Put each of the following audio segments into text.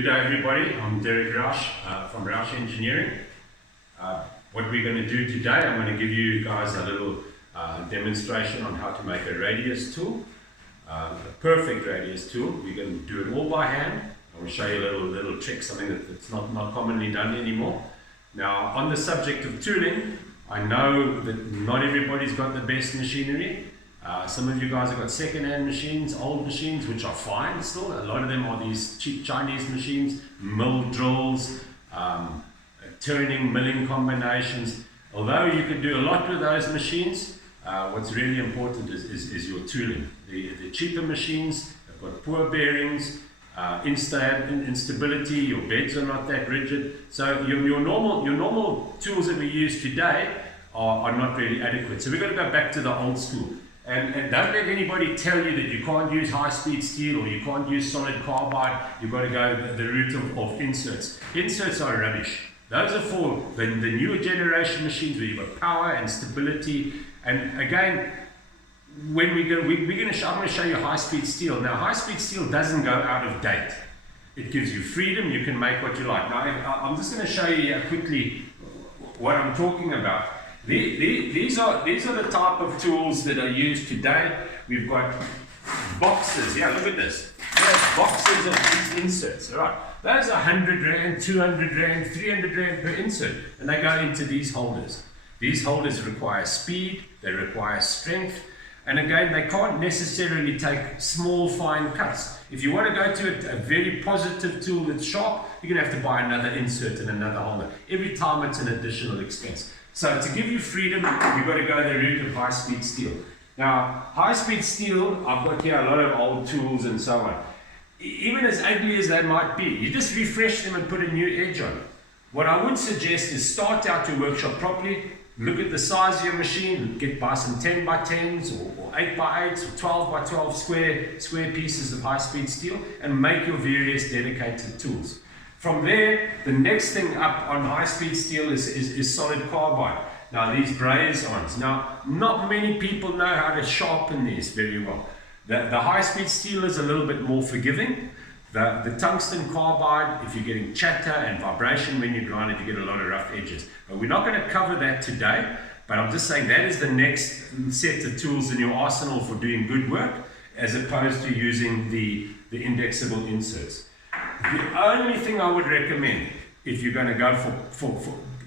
Good day everybody, I'm Derek Rausch from Rausch Engineering. What we're going to do today, I'm going to give you guys a little demonstration on how to make a radius tool, a perfect radius tool. We're going to do it all by hand. I will show you a little trick, something that's not commonly done anymore. Now, on the subject of tooling, I know that not everybody's got the best machinery. Some of you guys have got second-hand machines, old machines, which are fine still. A lot of them are these cheap Chinese machines, mill drills, milling combinations. Although you can do a lot with those machines, what's really important is your tooling. The cheaper machines have got poor bearings, instability, your beds are not that rigid. So your normal tools that we use today are not really adequate. So we've got to go back to the old school. And don't let anybody tell you that you can't use high-speed steel or you can't use solid carbide. You've got to go the route of inserts. Inserts are rubbish. Those are for the newer generation machines where you've got power and stability. And again, when I'm going to show you high-speed steel. Now, high-speed steel doesn't go out of date. It gives you freedom. You can make what you like. Now, I'm just going to show you here quickly what I'm talking about. These are the type of tools that are used today. We've got boxes. Yeah, look at this. There's boxes of these inserts. All right. Those are 100 Rand, 200 Rand, 300 Rand per insert. And they go into these holders. These holders require speed. They require strength. And again, they can't necessarily take small, fine cuts. If you want to go to a very positive tool that's sharp, you're going to have to buy another insert and another holder. Every time it's an additional expense. So to give you freedom, you've got to go the route of high-speed steel. Now, high-speed steel, I've got here a lot of old tools and so on. Even as ugly as they might be, you just refresh them and put a new edge on. What I would suggest is start out your workshop properly, look at the size of your machine, buy some 10 by 10s or 8 by 8s or 12 by 12 square pieces of high-speed steel and make your various dedicated tools. From there, the next thing up on high-speed steel is solid carbide. Now, these braze ones. Now, not many people know how to sharpen these very well. The high-speed steel is a little bit more forgiving. The tungsten carbide, if you're getting chatter and vibration when you grind it, you get a lot of rough edges. But we're not going to cover that today, but I'm just saying that is the next set of tools in your arsenal for doing good work, as opposed to using the indexable inserts. The only thing I would recommend if you're going to go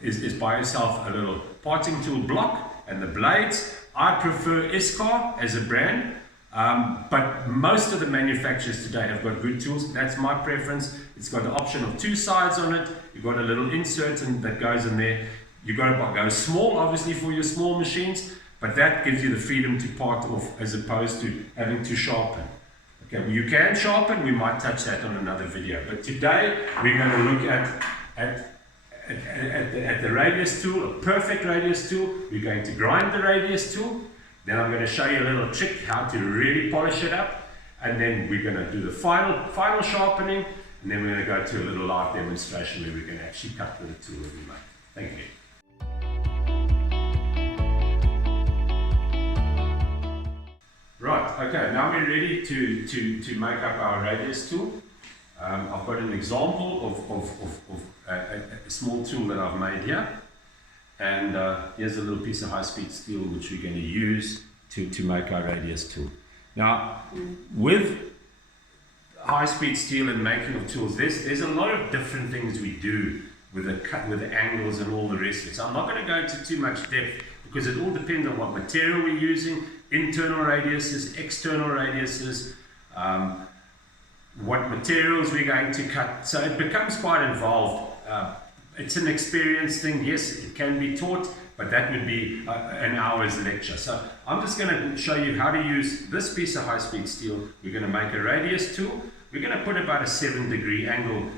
is buy yourself a little parting tool block and the blades. I prefer Escar as a brand, but most of the manufacturers today have got good tools. That's my preference. It's got the option of 2 sides on it. You've got a little insert that goes in there. You've got to go small, obviously, for your small machines, but that gives you the freedom to part off as opposed to having to sharpen. Okay, you can sharpen, we might touch that on another video. But today, we're going to look at the radius tool, a perfect radius tool. We're going to grind the radius tool. Then I'm going to show you a little trick how to really polish it up. And then we're going to do the final sharpening. And then we're going to go to a little live demonstration where we're going to actually cut with the tool that we make. Thank you. Right, okay, now we're ready to make up our radius tool. I've got an example of a small tool that I've made here. And here's a little piece of high-speed steel which we're going to use to make our radius tool. Now, with high-speed steel and making of tools, there's a lot of different things we do with the angles and all the rest of it. So I'm not going to go into too much depth because it all depends on what material we're using, internal radiuses, external radiuses, what materials we're going to cut. So it becomes quite involved. It's an experience thing. Yes, it can be taught, but that would be an hour's lecture. So I'm just going to show you how to use this piece of high-speed steel. We're going to make a radius tool. We're going to put about a 7-degree angle,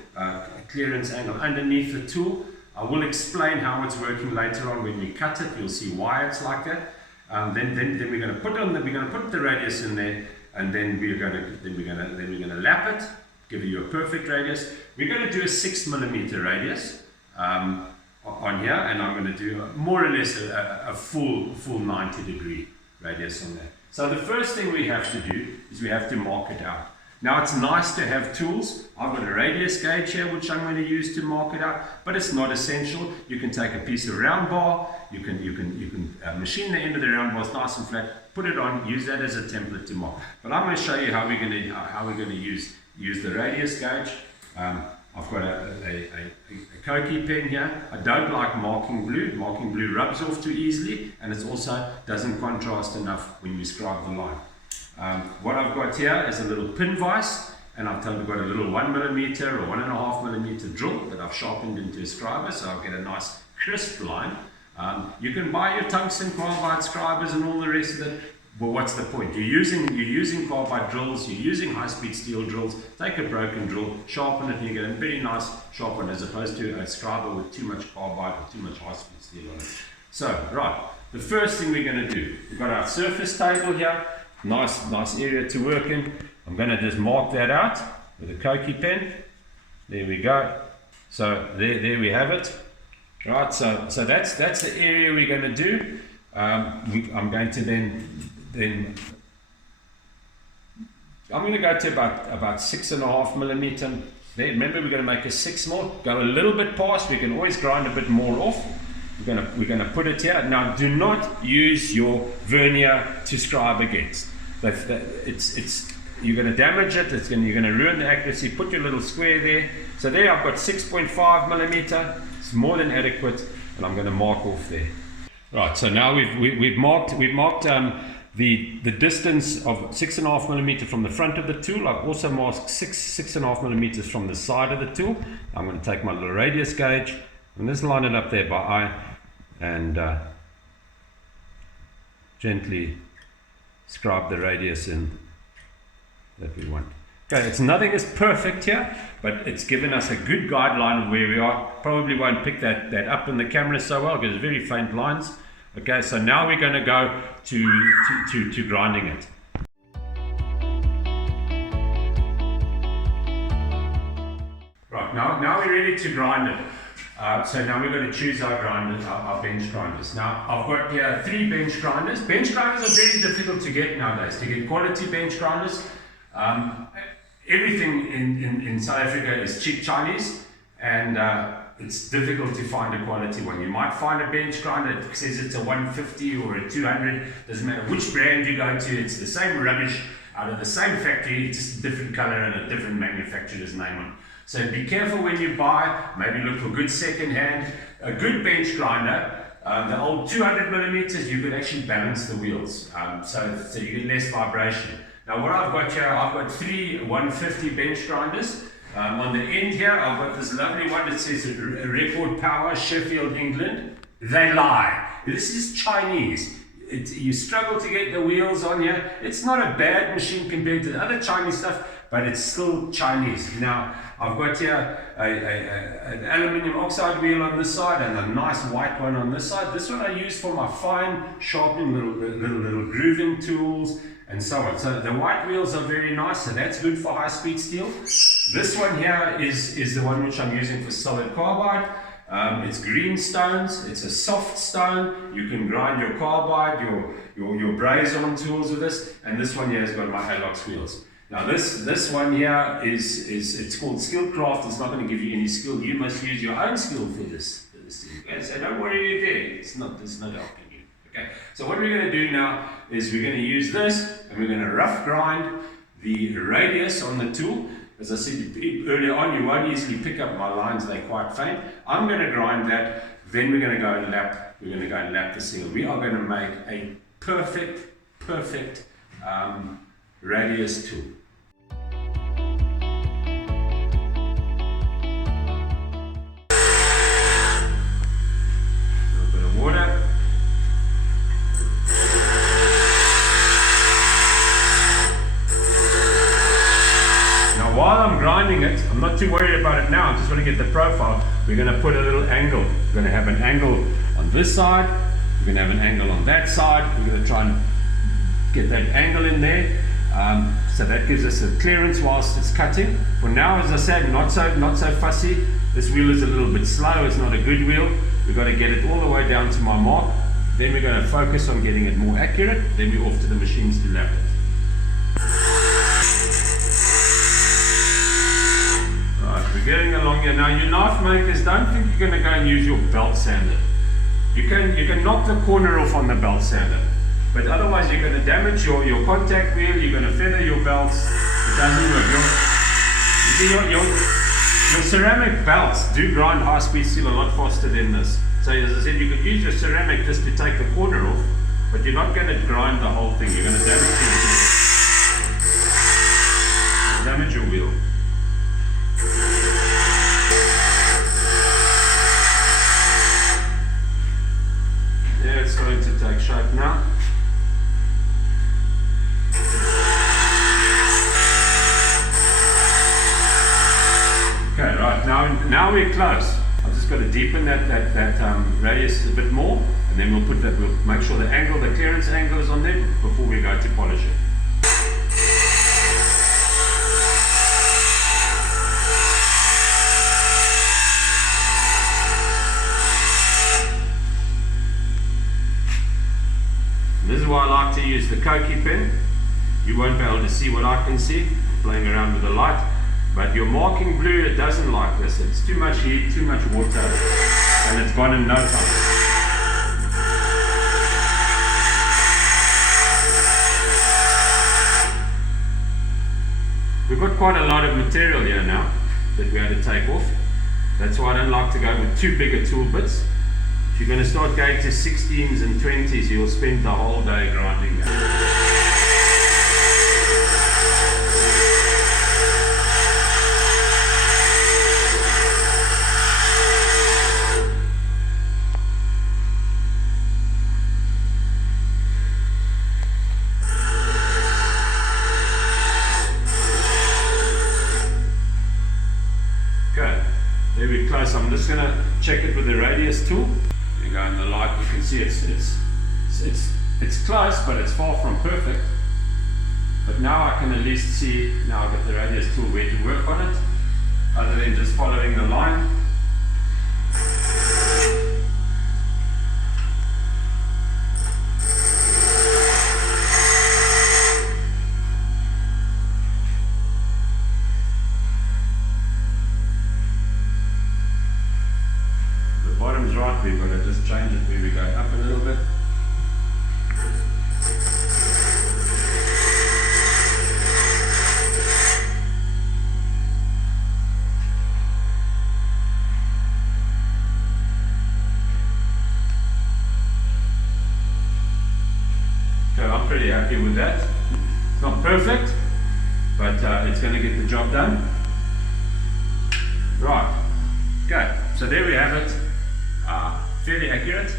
clearance angle underneath the tool. I will explain how it's working later on when we cut it. You'll see why it's like that. Then we're going to put the radius in there, and then we're going to lap it, give you a perfect radius. We're going to do a 6mm radius on here, and I'm going to do more or less a full 90-degree radius on there. So the first thing we have to do is we have to mark it out. Now it's nice to have tools. I've got a radius gauge here which I'm going to use to mark it out, but it's not essential. You can take a piece of round bar, you can machine the end of the round bar, it's nice and flat, put it on, use that as a template to mark. But I'm going to show you how we're going to use the radius gauge. I've got a Koki pen here. I don't like marking blue. Marking blue rubs off too easily, and it also doesn't contrast enough when you scribe the line. What I've got here is a little pin vise, and I've got a little 1mm or 1.5mm drill that I've sharpened into a scriber, so I'll get a nice crisp line. You can buy your tungsten carbide scribers and all the rest of it. But what's the point? You're using carbide drills, you're using high-speed steel drills. Take a broken drill, sharpen it, and you get a very nice sharp one, as opposed to a scriber with too much carbide or too much high-speed steel on it. So, right, the first thing we're going to do, we've got our surface table here, nice area to work in. I'm going to just mark that out with a Koki pen. There we go. So there we have it. Right, so that's the area we're going to do. I'm going to then I'm going to go to about 6.5mm. There, remember, we're going to make a 6mm. Go a little bit past. We can always grind a bit more off. We're going to put it here. Now, do not use your vernier to scribe against. You're going to damage it. You're going to ruin the accuracy. Put your little square there. So there, I've got 6.5mm. It's more than adequate, and I'm going to mark off there. Right. So now we've marked the distance of 6.5mm from the front of the tool. I've also marked 6.5mm from the side of the tool. I'm going to take my little radius gauge and just line it up there by eye and gently scribe the radius in that we want. Okay, nothing is perfect here, but it's given us a good guideline of where we are. Probably won't pick that up in the camera so well because it's very faint lines. Okay, so now we're going to go to grinding it. Right, now we're ready to grind it. So now we're going to choose our grinders, our bench grinders. Now I've got here 3 bench grinders. Bench grinders are very difficult to get nowadays. To get quality bench grinders, everything in South Africa is cheap Chinese, and it's difficult to find a quality one. You might find a bench grinder that says it's a 150 or a 200, doesn't matter which brand you go to, it's the same rubbish out of the same factory, it's just a different color and a different manufacturer's name on it. So be careful when you buy, maybe look for good second hand. A good bench grinder, the old 200mm, you could actually balance the wheels, so you get less vibration. Now what I've got here, I've got 3 150 bench grinders. On the end here, I've got this lovely one that says Record Power, Sheffield, England. They lie. This is Chinese. You struggle to get the wheels on here. It's not a bad machine compared to the other Chinese stuff, but it's still Chinese. Now, I've got here an aluminium oxide wheel on this side and a nice white one on this side. This one I use for my fine sharpening little grooving tools and so on. So the white wheels are very nice, so that's good for high-speed steel. This one here is the one which I'm using for solid carbide. It's green stones. It's a soft stone. You can grind your carbide, your braze-on tools with this. And this one here has got my Halox wheels. Now this one here it's called Skillcraft. It's not going to give you any skill. You must use your own skill for this thing. Okay? So don't worry there. It's not helping you. Okay. So what we're going to do now is we're going to use this and we're going to rough grind the radius on the tool. As I said earlier on, you won't easily pick up my lines, they're quite faint. I'm going to grind that, then we're going to go and lap the seal. We are going to make a perfect radius tool. A little bit of water. While I'm grinding it, I'm not too worried about it now, I just want to get the profile. We're going to put a little angle. We're going to have an angle on this side, we're going to have an angle on that side, we're going to try and get that angle in there, so that gives us a clearance whilst it's cutting. For now, as I said, not so fussy. This wheel is a little bit slow, it's not a good wheel. We've got to get it all the way down to my mark, then we're going to focus on getting it more accurate, then we're off to the machines to lap it. we're getting along here. Now, you knife makers, don't think you're going to go and use your belt sander. You can knock the corner off on the belt sander, but otherwise you're going to damage your contact wheel, you're going to feather your belts. It doesn't work. You see, your ceramic belts do grind high-speed steel a lot faster than this. So as I said, you could use your ceramic just to take the corner off, but you're not going to grind the whole thing. You're going to damage your wheel. Yeah, it's going to take shape now. Okay, right, now we're close. I've just got to deepen that radius a bit more, and then we'll make sure the clearance angle is on there before we go to polish it. This is why I like to use the Koki pen. You won't be able to see what I can see, playing around with the light. But your marking blue, it doesn't like this. It's too much heat, too much water, and it's gone in no time. We've got quite a lot of material here now that we had to take off. That's why I don't like to go with too big a tool bits. If you're going to start going to 16s and 20s, you'll spend the whole day grinding them. There we're close. I'm just going to check it with the radius tool. You go in the light, you can see it's close, but it's far from perfect. But now I can at least see, now I've got the radius tool, where to work on it, other than just following the line. Bottom's right, we've got to just change it where we go up a little bit. So I'm pretty happy with that. It's not perfect, but it's going to get the job done. Right, okay, so there we have it. Fairly accurate.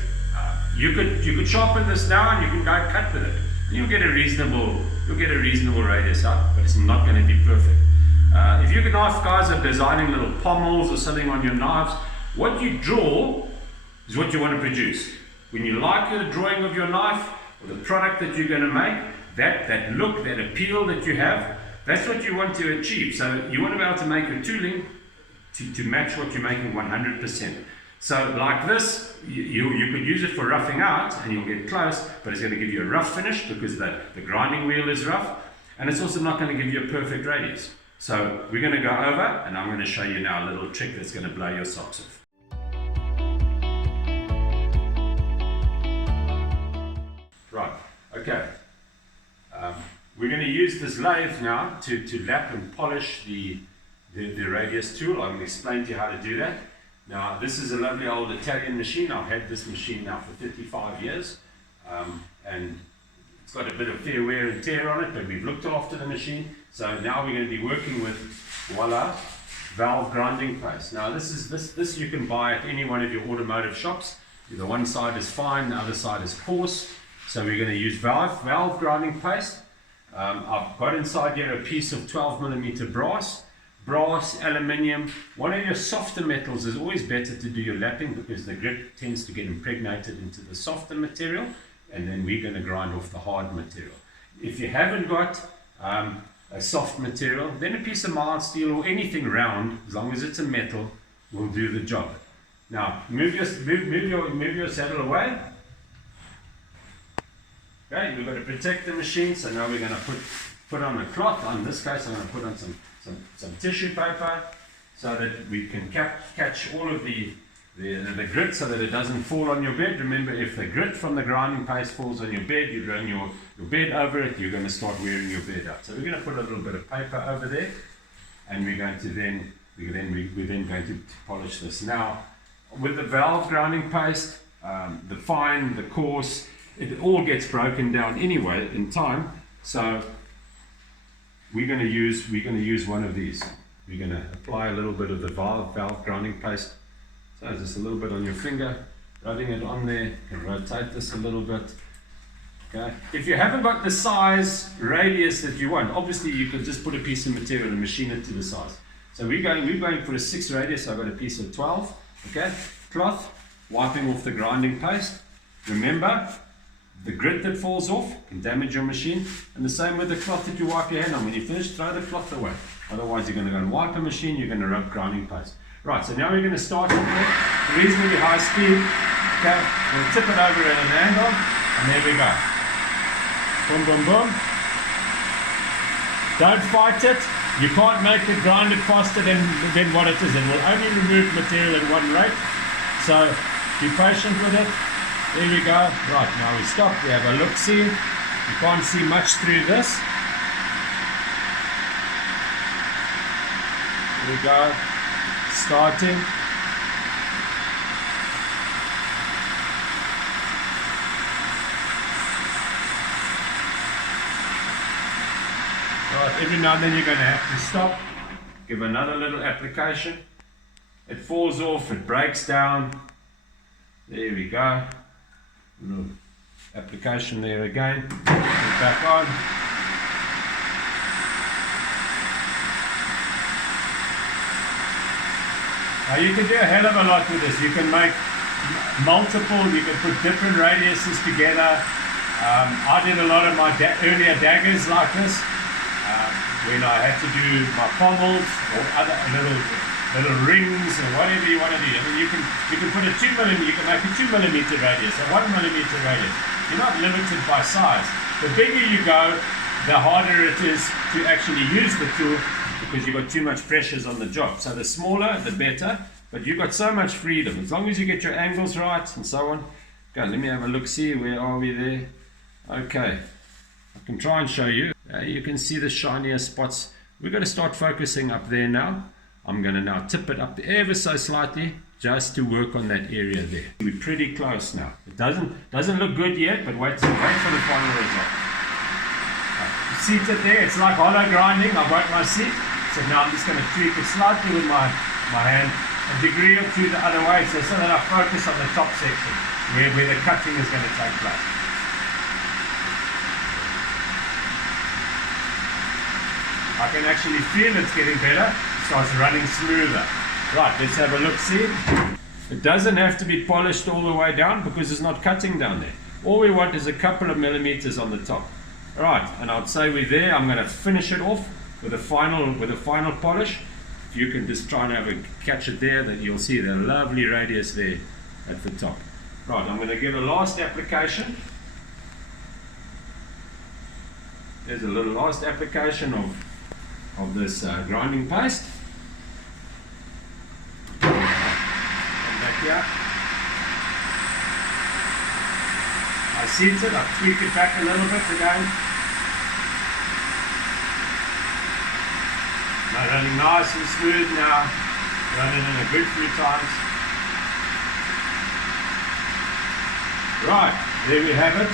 You could sharpen this now and you can go and cut with it. And you'll get a reasonable radius out, but it's not going to be perfect. If you knife guys are designing little pommels or something on your knives, what you draw is what you want to produce. When you like the drawing of your knife or the product that you're going to make, that look, that appeal that you have, that's what you want to achieve. So you want to be able to make your tooling to match what you're making 100%. So like this, you could use it for roughing out and you'll get close, but it's going to give you a rough finish because the grinding wheel is rough, and it's also not going to give you a perfect radius. So we're going to go over and I'm going to show you now a little trick that's going to blow your socks off. Right, okay. We're going to use this lathe now to lap and polish the radius tool. I'm going to explain to you how to do that. Now, this is a lovely old Italian machine. I've had this machine now for 55 years, and it's got a bit of fair wear and tear on it, but we've looked after the machine. So now we're going to be working with, voila, valve grinding paste. Now, this you can buy at any one of your automotive shops. The one side is fine, the other side is coarse. So we're going to use valve grinding paste. I've got inside here a piece of 12mm brass, aluminium. One of your softer metals is always better to do your lapping because the grit tends to get impregnated into the softer material, and then we're going to grind off the hard material. If you haven't got a soft material, then a piece of mild steel or anything round, as long as it's a metal, will do the job. Now move your saddle away. Okay, we've got to protect the machine, so now we're going to put on a cloth. In this case, I'm going to put on some tissue paper, so that we can catch all of the grit so that it doesn't fall on your bed. Remember, if the grit from the grinding paste falls on your bed, you run your bed over it, you're going to start wearing your bed out. So we're going to put a little bit of paper over there, and we're then going to polish this. Now, with the valve grinding paste, the fine, the coarse, it all gets broken down anyway in time. So we're going to use one of these. We're going to apply a little bit of the valve grinding paste. So just a little bit on your finger, rubbing it on there. You can rotate this a little bit. Okay. If you haven't got the size radius that you want, obviously you can just put a piece of material and machine it to the size. So we're going for a 6 radius. So I've got a piece of 12. Okay. Cloth, wiping off the grinding paste. Remember, the grit that falls off can damage your machine, and the same with the cloth that you wipe your hand on. When you finish, throw the cloth away. Otherwise, you're going to go and wipe a machine. You're going to rub grinding paste. Right, so now we're going to start off with reasonably high speed. Okay, we'll tip it over at an angle, and there we go. Boom, boom, boom. Don't fight it. You can't make it grind it faster than what it is. It will only remove material at one rate. So be patient with it. There we go. Right, now we stop. We have a look-see. You can't see much through this. There we go. Starting. Right, every now and then you're going to have to stop, give another little application. It falls off, it breaks down. There we go. Little application there again. Put it back on. Now you can do a hell of a lot with this. You can make multiple, you can put different radiuses together. I did a lot of my earlier daggers like this when I had to do my pommels or other little rings or whatever you want to do. I mean, you can put a 2mm, you can make a 2mm radius, a 1mm radius. You're not limited by size. The bigger you go, the harder it is to actually use the tool, because you've got too much pressures on the job. So the smaller, the better, but you've got so much freedom. As long as you get your angles right and so on. Okay, let me have a look, see, where are we there? Okay, I can try and show you. You can see the shinier spots. We're going to start focusing up there now. I'm going to now tip it up ever so slightly, just to work on that area there. We're pretty close now. It doesn't look good yet, but wait for the final result. Seated there, it's like hollow grinding. I broke my seat, so now I'm just going to tweak it slightly with my hand, a degree or two the other way, so that I focus on the top section where the cutting is going to take place. I can actually feel it's getting better. It starts running smoother. Right, let's have a look, see. It doesn't have to be polished all the way down because it's not cutting down there. All we want is a couple of millimeters on the top. Right, and I'd say we're there. I'm going to finish it off with a final polish. If you can just try and catch it there, that you'll see the lovely radius there at the top. Right, I'm going to give a last application. There's a little last application of this grinding paste. Come back here. I seat it, I tweak it back a little bit again. Now running nice and smooth now, running in a good few times. Right, there we have it.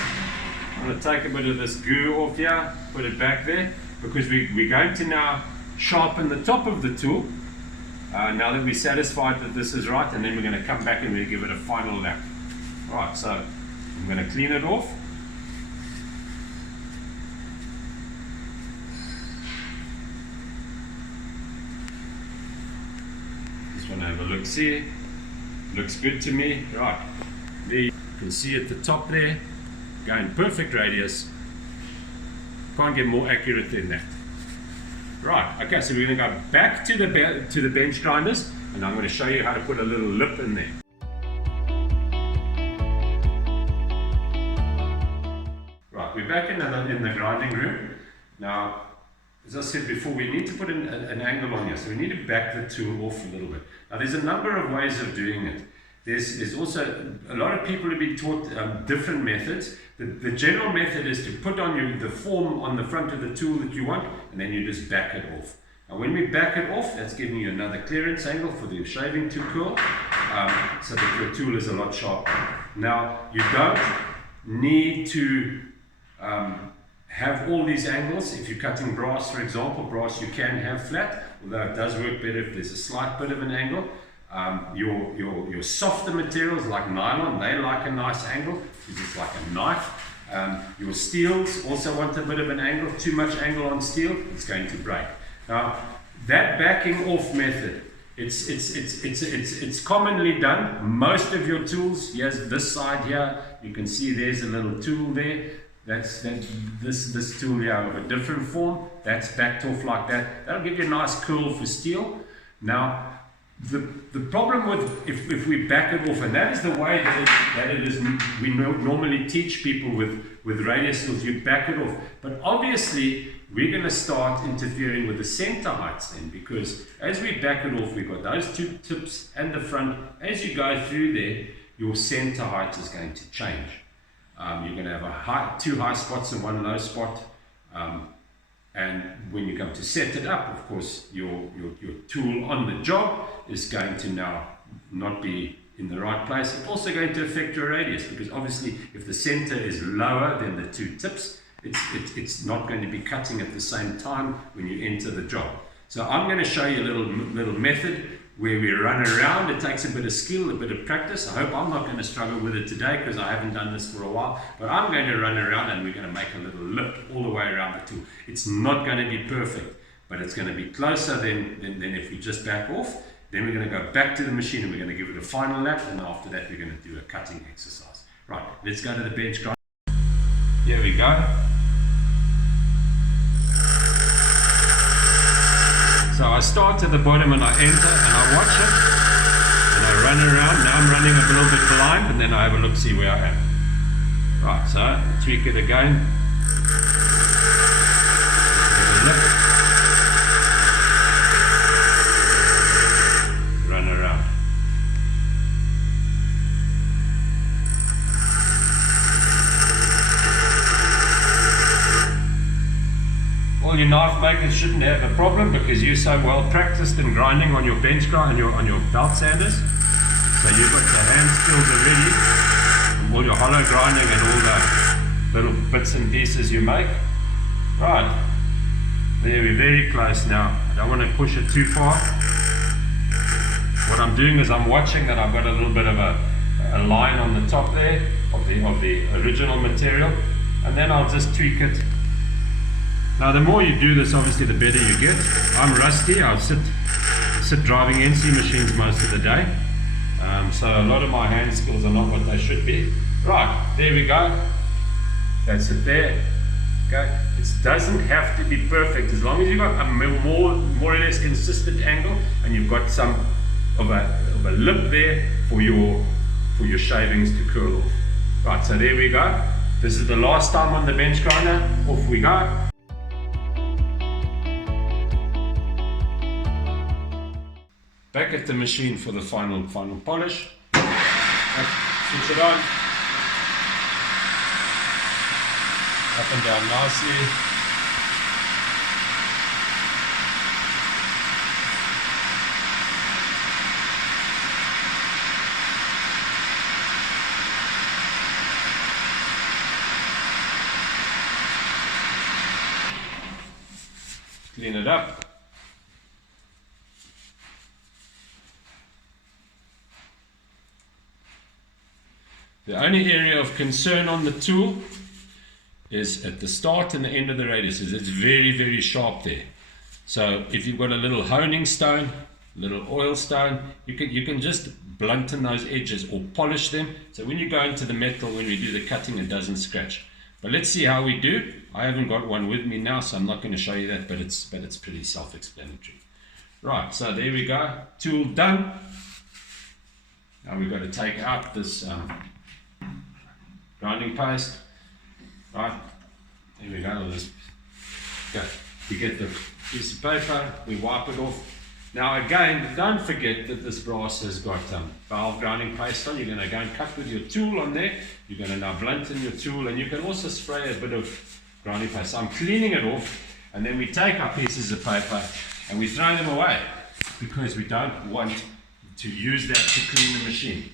I'm going to take a bit of this goo off here, put it back there, because we're going to now sharpen the top of the tool, now that we're satisfied that this is right, and then we're going to come back and we'll give it a final lap. Right, so I'm going to clean it off. Just want to have a look, see. Looks good to me. Right, there you can see at the top there, going perfect radius. Can't get more accurate than that. Right, okay, so we're going to go back to the bench grinders, and I'm going to show you how to put a little lip in there. Right, we're back in the grinding room. Now, as I said before, we need to put an angle on here. So we need to back the tool off a little bit. Now there's a number of ways of doing it. There's also, a lot of people have been taught different methods. The general method is to put on the form on the front of the tool that you want, and then you just back it off. And when we back it off, that's giving you another clearance angle for the shaving to curl, so that your tool is a lot sharper. Now, you don't need to have all these angles. If you're cutting brass, for example, brass you can have flat, although it does work better if there's a slight bit of an angle. Your softer materials like nylon, they like a nice angle because it's like a knife. Your steels also want a bit of an angle. Too much angle on steel, it's going to break. Now, that backing off method, it's commonly done. Most of your tools, here's this side here, you can see there's a little tool there. This tool here of a different form, that's backed off like that. That'll give you a nice curl for steel. Now, the problem with if we back it off, and that is the way that it is, we normally teach people with radius tools, you back it off. But obviously, we're going to start interfering with the center heights then, because as we back it off, we've got those two tips and the front. As you go through there, your center height is going to change. You're going to have two high spots and one low spot. And when you come to set it up, of course, your tool on the job is going to now not be in the right place. It's also going to affect your radius, because obviously if the center is lower than the two tips, it's not going to be cutting at the same time when you enter the job. So I'm going to show you a little method where we run around. It takes a bit of skill, a bit of practice. I hope I'm not going to struggle with it today because I haven't done this for a while, but I'm going to run around and we're going to make a little lip all the way around the tool. It's not going to be perfect, but it's going to be closer than if we just back off. Then we're going to go back to the machine and we're going to give it a final lap, and after that we're going to do a cutting exercise. Right, let's go to the bench grind. Here we go. So I start at the bottom and I enter and I watch it and I run around. Now I'm running a little bit blind, and then I have a look, see where I am. Right, so tweak it again. Run around. All your knife makers shouldn't have a problem because you're so well practiced in grinding on your bench grind, on your belt sanders. So you've got your hand skills already, all your hollow grinding and all the little bits and pieces you make. Right, there we're very close now. I don't want to push it too far. What I'm doing is I'm watching that I've got a little bit of a line on the top there of the original material, and then I'll just tweak it. Now the more you do this, obviously the better you get. I'm rusty. I sit driving NC machines most of the day, so a lot of my hand skills are not what they should be. Right, there we go. That's it there. Okay, it doesn't have to be perfect, as long as you've got a more or less consistent angle and you've got some of a lip there for your shavings to curl off. Right, so there we go. This is the last time on the bench grinder. Off we go. Back at the machine for the final polish. Switch it on. Up and down nicely. Clean it up. The only area of concern on the tool is at the start and the end of the radius. It's very, very sharp there. So if you've got a little honing stone, a little oil stone, you can just blunten those edges or polish them. So when you go into the metal, when we do the cutting, it doesn't scratch. But let's see how we do. I haven't got one with me now, so I'm not going to show you that, but it's pretty self-explanatory. Right, so there we go. Tool done. Now we've got to take out this grinding paste. Right, here we go. We'll just go. get the piece of paper, we wipe it off. Now again, don't forget that this brass has got valve grinding paste on. You're going to go and cut with your tool on there. You're going to now blunt in your tool, and you can also spray a bit of grinding paste. So I'm cleaning it off, and then we take our pieces of paper and we throw them away because we don't want to use that to clean the machine.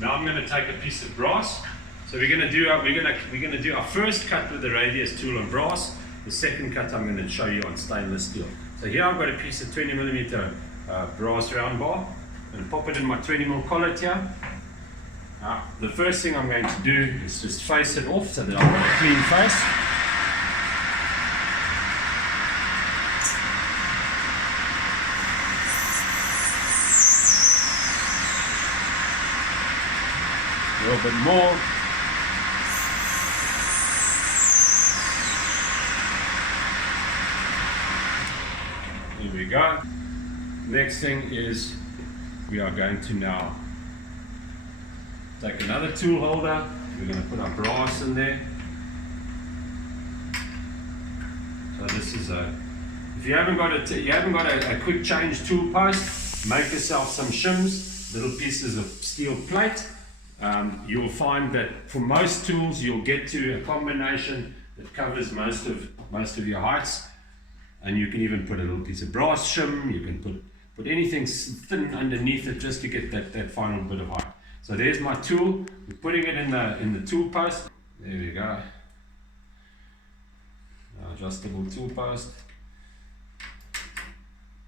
Now I'm going to take a piece of brass. So we're going to do our first cut with the radius tool on brass. The second cut I'm going to show you on stainless steel. So here I've got a piece of 20mm brass round bar. I'm going to pop it in my 20mm collet here. Now, the first thing I'm going to do is just face it off so that I've got a clean face. A little bit more. Here we go. Next thing is we are going to now take another tool holder. We're going to put our brass in there. So this is if you haven't got a quick change tool post, make yourself some shims, little pieces of steel plate. You'll find that for most tools you'll get to a combination that covers most of your heights, and you can even put a little piece of brass shim. You can put anything thin underneath it just to get that final bit of height. So there's my tool. We're putting it in the tool post. There we go. Adjustable tool post.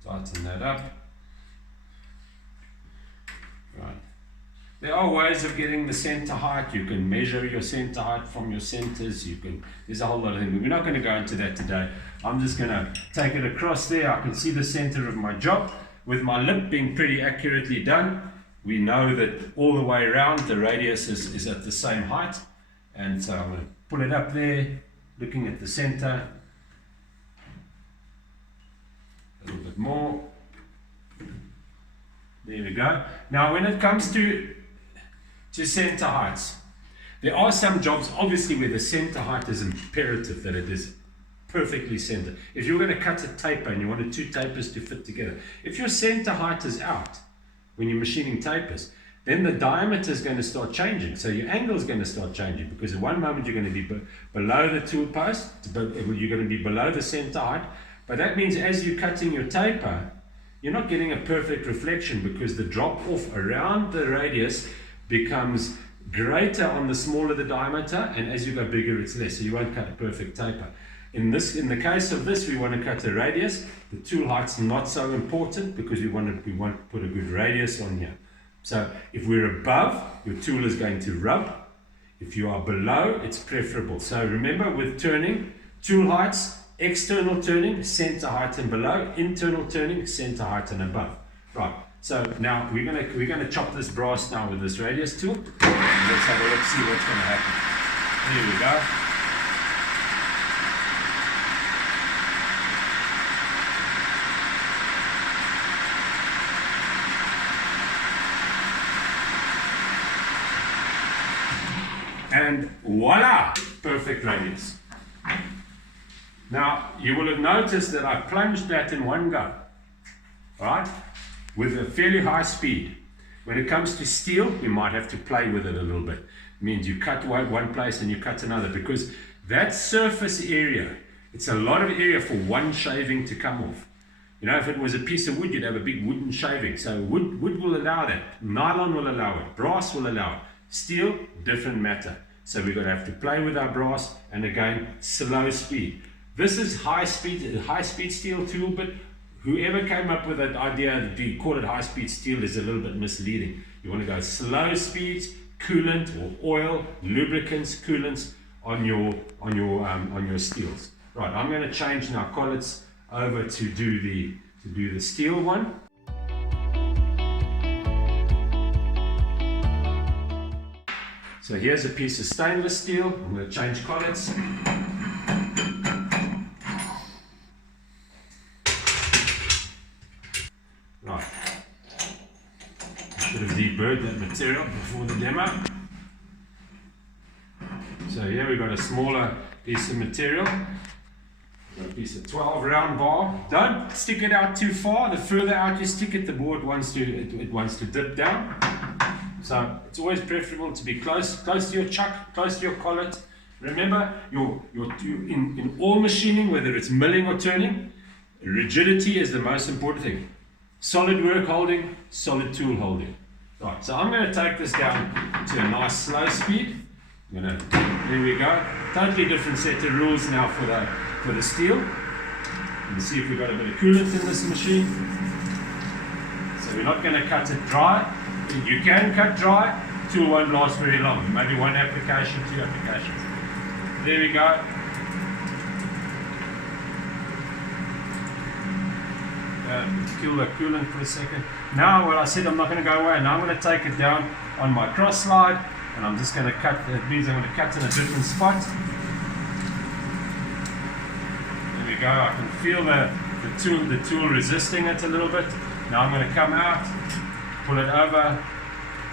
Tighten that up. Right. There are ways of getting the center height. You can measure your center height from your centers. There's a whole lot of things. We're not going to go into that today. I'm just going to take it across there. I can see the center of my job. With my lip being pretty accurately done, we know that all the way around the radius is at the same height. And so I'm going to put it up there, looking at the center. A little bit more. There we go. Now when it comes to center heights, there are some jobs obviously where the center height is imperative, that it is perfectly centered. If you're going to cut a taper and you wanted two tapers to fit together, if your center height is out when you're machining tapers, then the diameter is going to start changing. So your angle is going to start changing, because at one moment you're going to be below the tool post, you're going to be below the center height. But that means as you're cutting your taper, you're not getting a perfect reflection, because the drop off around the radius becomes greater on the smaller the diameter, and as you go bigger it's less, so you won't cut a perfect taper. In the case of this, we want to cut a radius. The tool height's not so important, because we want to put a good radius on here. So if we're above, your tool is going to rub. If you are below, it's preferable. So remember, with turning, tool heights, external turning, center height and below, internal turning, center height and above. Right. So now we're gonna chop this brass now with this radius tool. Let's have a look, see what's gonna happen. There we go. And voila, perfect radius. Now you will have noticed that I plunged that in one go, right? With a fairly high speed. When it comes to steel, we might have to play with it a little bit. It means you cut one place and you cut another, because that surface area, it's a lot of area for one shaving to come off. You know, if it was a piece of wood, you'd have a big wooden shaving. So wood will allow that. Nylon will allow it. Brass will allow it. Steel, different matter. So we're going to have to play with our brass, and again, slow speed. This is high speed steel tool, but whoever came up with that idea that we call it high speed steel is a little bit misleading. You want to go slow speeds, coolant or oil, lubricants, coolants on your steels. Right, I'm going to change now collets over to do the steel one. So here's a piece of stainless steel. I'm going to change collets. Right. I should have deburred that material before the demo. So here we've got a smaller piece of material. Got a piece of 12 round bar. Don't stick it out too far. The further out you stick it, the more it wants to dip down. So it's always preferable to be close to your chuck, close to your collet. Remember, in all machining, whether it's milling or turning, rigidity is the most important thing. Solid work holding, solid tool holding. Right, so I'm going to take this down to a nice slow speed. There we go. Totally different set of rules now for the steel. Let's see if we've got a bit of coolant in this machine. So we're not going to cut it dry. You can cut dry, tool won't last very long. Maybe one application, two applications. There we go. Kill the coolant for a second. Now, what I said, I'm not going to go away. Now I'm going to take it down on my cross slide, and I'm just going to cut. That means I'm going to cut in a different spot. There we go. I can feel the tool resisting it a little bit. Now I'm going to come out, pull it over,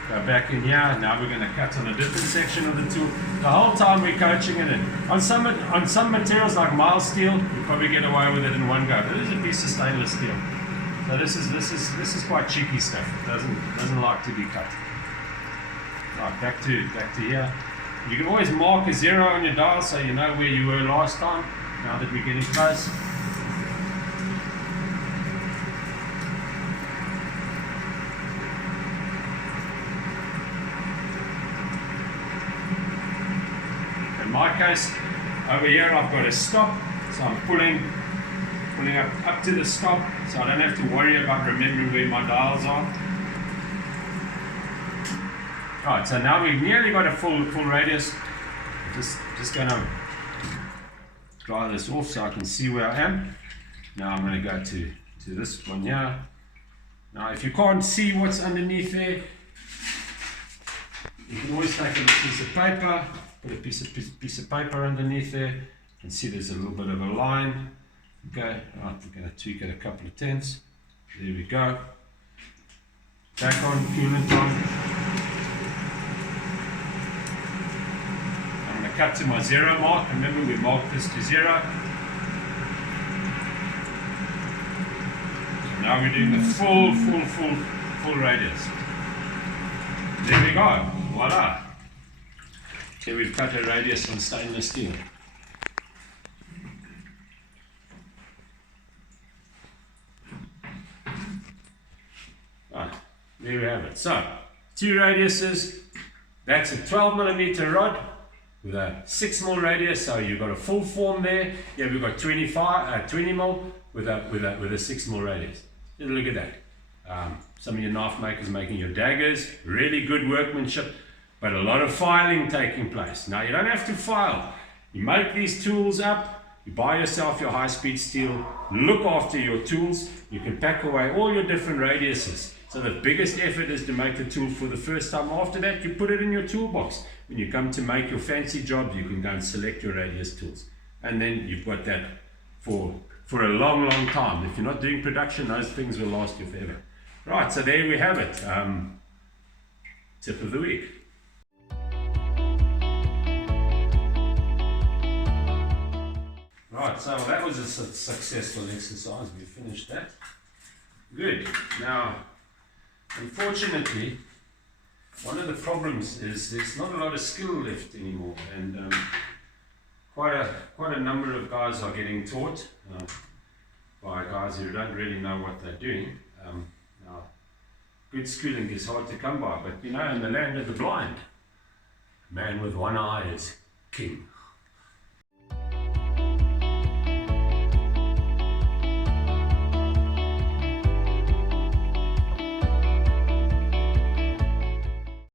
go back in here. Now we're going to cut on a different section of the tool. The whole time we're coaching it in. On some materials like mild steel, you probably get away with it in one go. But this is a piece of stainless steel. So this is quite cheeky stuff. It doesn't like to be cut. Right, back to here. You can always mark a 0 on your dial so you know where you were last time. Now that we're getting close. In my case, over here I've got a stop, so I'm pulling up to the stop, so I don't have to worry about remembering where my dials are. Right, so now we've nearly got a full radius. Just going to dry this off so I can see where I am. Now I'm going to go to this one here. Now if you can't see what's underneath there, you can always take a piece of paper, put a piece of paper underneath there. You can see there's a little bit of a line. Okay, right, we're going to tweak it a couple of tenths. There we go. Back on, coolant on. I'm going to cut to my 0 mark. Remember, we marked this to 0. So now we're doing the full radius. There we go. Voila. Okay, we've cut a radius on stainless steel. Right, there we have it. So, 2 radiuses. That's a 12mm rod with a 6mm radius. So you've got a full form there. Yeah, we've got 20mm with a 6mm radius. Just look at that. Some of your knife makers making your daggers. Really good workmanship, but a lot of filing taking place. Now you don't have to file. You make these tools up. You buy yourself your high-speed steel. Look after your tools. You can pack away all your different radiuses. So the biggest effort is to make the tool for the first time. After that, you put it in your toolbox. When you come to make your fancy jobs, you can go and select your radius tools. And then you've got that for a long time. If you're not doing production, those things will last you forever. Right, so there we have it. Tip of the week. Right, so that was a successful exercise. We finished that. Good. Now, unfortunately, one of the problems is there's not a lot of skill left anymore, and quite a number of guys are getting taught by guys who don't really know what they're doing. Now, good schooling is hard to come by, but you know, in the land of the blind, man with one eye is king.